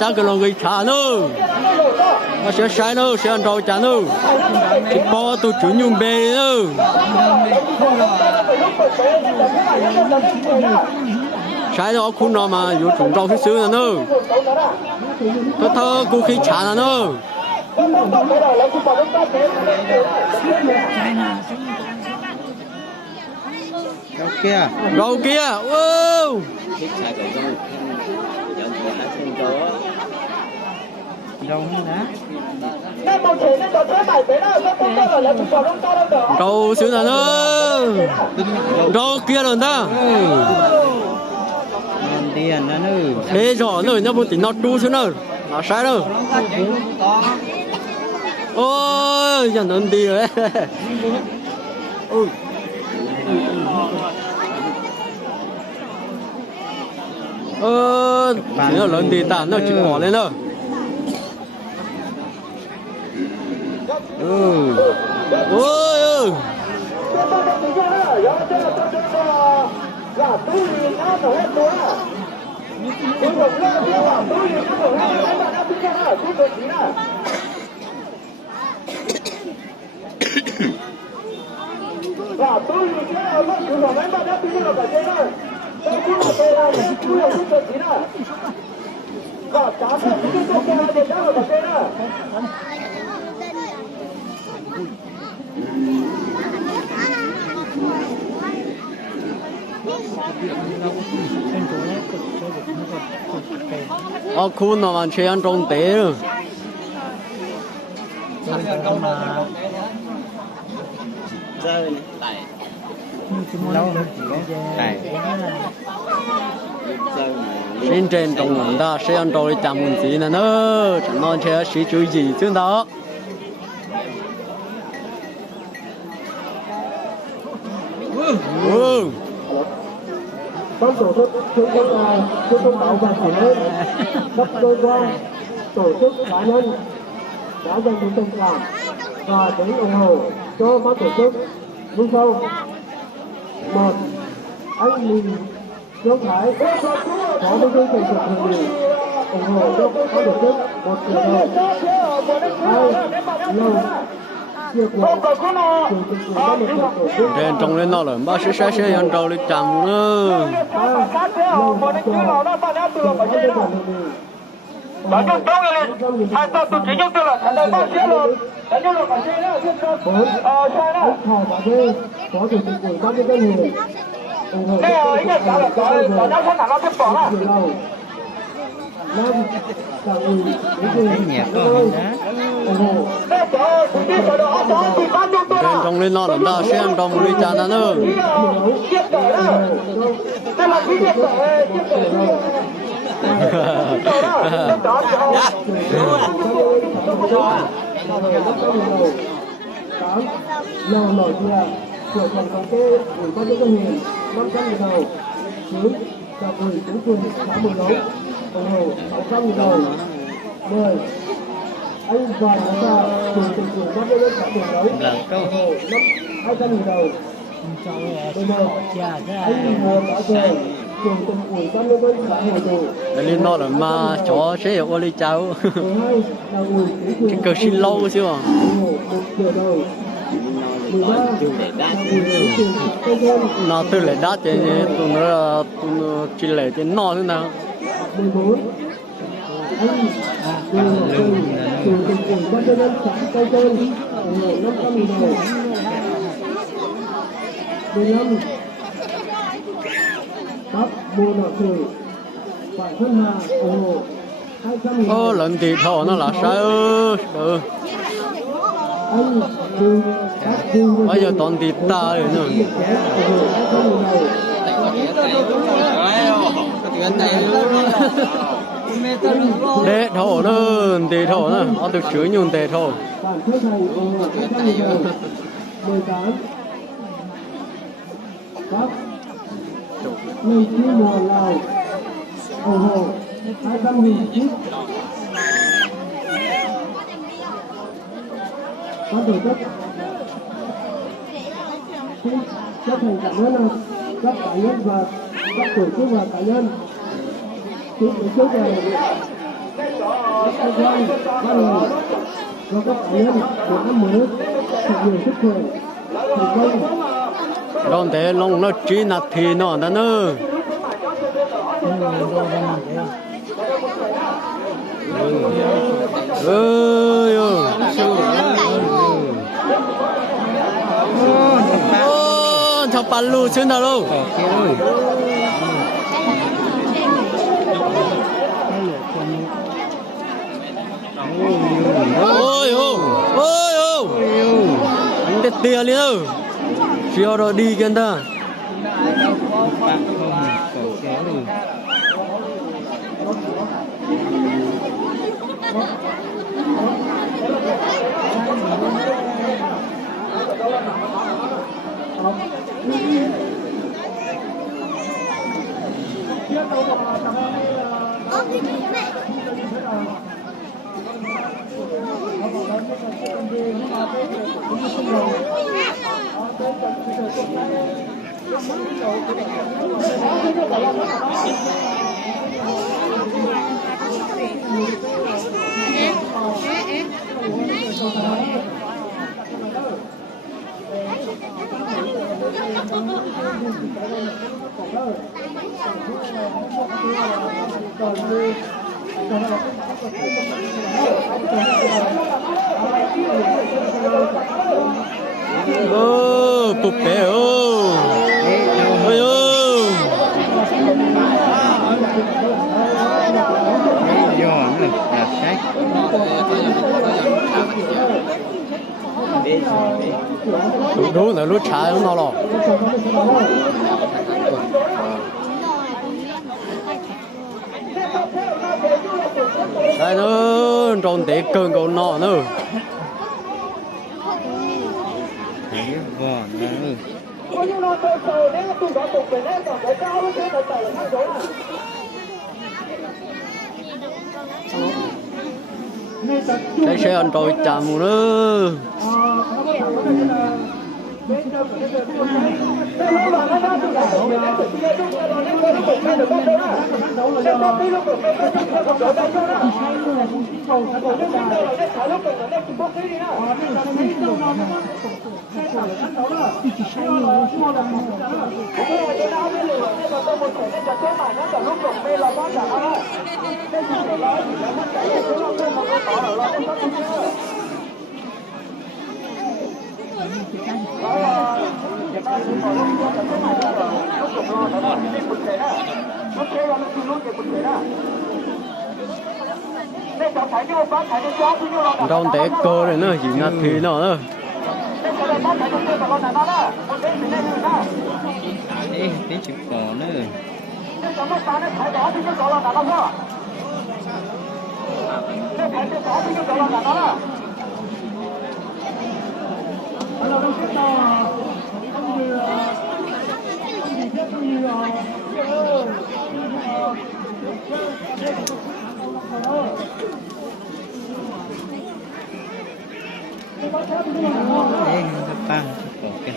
chả cái lòng người trả nữa nó sẽ sai nữa sẽ ăn rau trả nữa chỉ bỏ tôi chủ nhung bề nữa sai đó khu nào mà有种rau phía xứ nữa thơ cô khi trả nữa rau kia wow rau xứ nào nữa rau kia rồi đó thế rồi nữa nó muốn tính nó đu xứ nữa nó sai đâu ôi giờ nó đi rồi chỉ là lớn thì tàn nó chỉ bỏ lên thôi ôi khu nào mà chơi ăn trộn té rồi trên trên trong người ta sẽ ăn trộn chạm một gì nữa chẳng nói chơi sĩ chú gì chứ đó ban tổ chức chúng tôi tạo ra sự lên các cơ quan tổ chức cá nhân đã dành những tình cảm và đến ủng hộ cho ban tổ chức như sau: 1. Anh Lì Trương Thái, Phó Bí thư Thường trực Huyện ủy, ủng hộ cho ban tổ chức 1 triệu đồng. 2. Lầu trên trong lên nó là bác sĩ sẽ ăn trâu đi chằm nữa trên trong lên nó là ta sẽ ăn trong đi chăn nữa Lò nổi kia của phòng thống kê ủy ban nhân dân huyện 500.000 đồng. 9. Cả ủy chính quyền xã Mường Lống ủng hộ 600.000 đồng. 10. Anh Đoàn Ngọc Sa, chủ tịch ủy ban nhân dân xã Mường Lống ủng hộ 200.000 đồng. 11. Anh Hồ Bá Trời, chủ tịch ủy ban nhân dân xã Hồ Tù. lên nó là mà chó sẽ ở đi cháu 12. Là ủy chính quyền cái cơ xin lâu chứ mà ủng hộ 1 triệu đồng. 13. nó từ lại đắt thì tụi nó chỉ lấy cái nó thế nào 14. Anh chủ tịch ủy ban nhân dân xã Tây Sơn ủng hộ 500.000 đồng. 15. Bác Bùi Đạo Thử, Phạm Xuân Hà ủng hộ 200.000 đồng. lần thì thọ nó là sao Anh bây giờ toàn thịt ta rồi nữa để thổ nữa để thổ nữa nó được chửi nhung để thổ 18. Bác Lê Chí Mùa Lào ủng hộ 200.000 kíp. Ban tổ chức xin chân thành cảm ơn các cá nhân và các tổ chức và cá nhân xin tổ chức cơ quan ban ngành và các cá nhân của năm mới thật nhiều sức khỏe thành công. Đón thế long nó chỉ là thì nó đó nữa. Cho bạn lưu trên đó đâu. Anh đẹp tiền đi đâu. Chiều rồi đi kìa ta. Bụp bể ôi ôi đủ là lúc trái không nào rồi đây nữa tròn té cơn còn nọ nữa cái xe ăn trôi chạm nữa trong té cơ này nữa chỉ là thì nó nữa tí chụp cỏ nữa tăng chụp cỏ kìa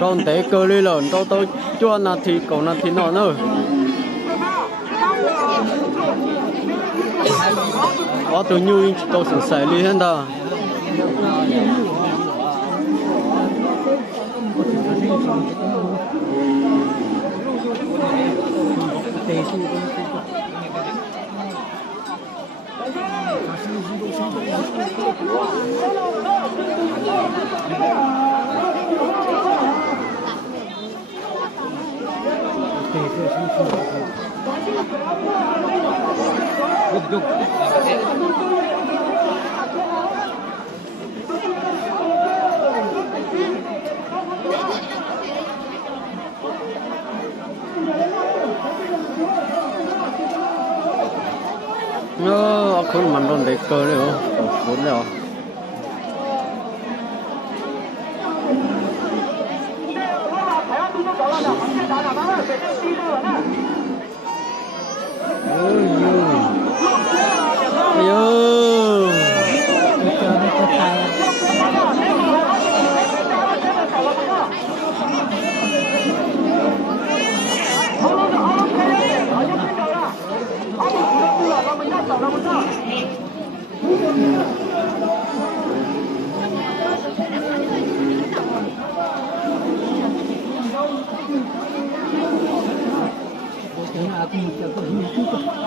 trong té cơ đi lợn cho tôi cho là thì còn là thì nó nữa có tôi như tôi sẵn sàng đi hết ta phun mình còn để cơ nữa không phun rồi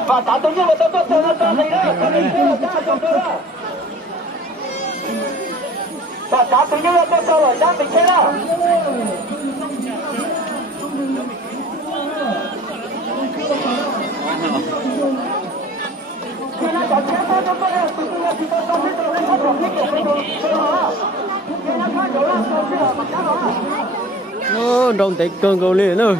và trả tự nhiên là tôi cho nó cho này đó, cho này cho đó. Và trả tự nhiên là tôi cho rồi, trả mình thế đó. Khi nó trả chết tôi cho tôi là tự nhiên là chúng tôi cho biết tôi lấy hết rồi, biết được tôi khi nó khai đổ ra tôi biết là mặt cá đó. nó đồng để cơ cầu liền nữa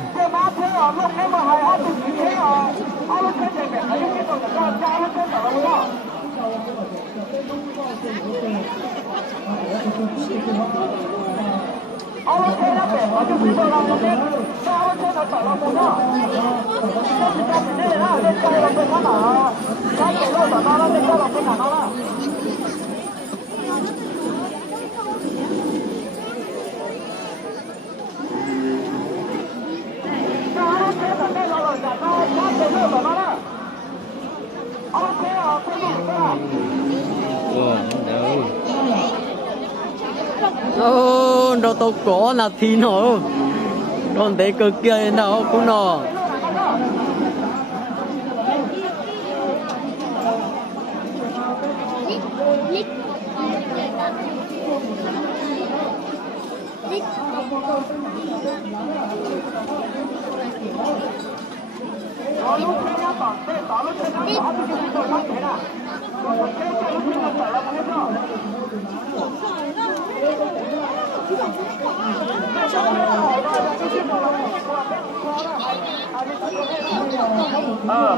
đâu tao có là thì nó còn để cơ kia nào cũng nó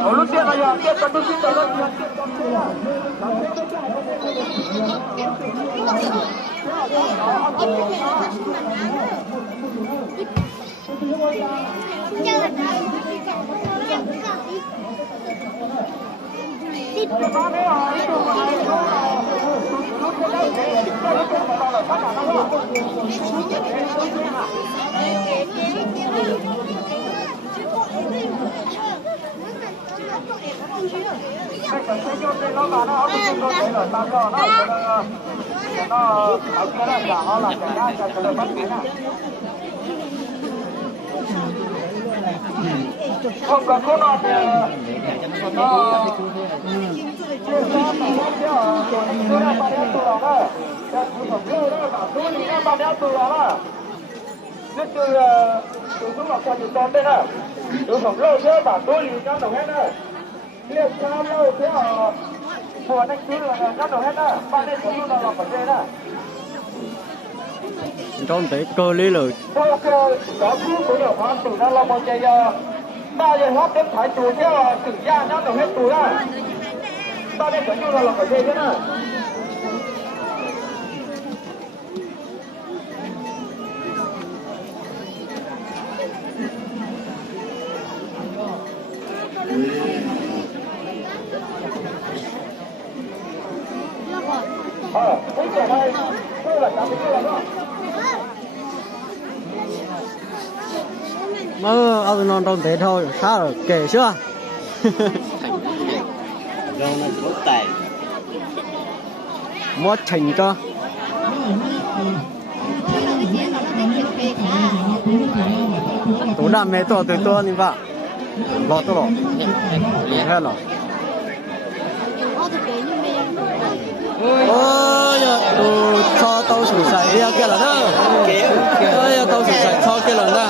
một lúc kia là giờ kia còn tôi xin rồi không có cô nào thì trong để cơ lý rồi ba giờ hết đến phải tù chứ tự ra nó được hết tù đó ba đây phải như là phải thế nữa bây giờ đây tôi là cảm thấy là mơ ông non trong thế thôi sao rồi kể chưa đâu nó có tài mua chỉnh cho tôi đam mê tôi từ tôi như vậy lo tôi lo hết rồi ôi cho tao sủi sải kia là đó ôi tao sủi sải cho kia là đó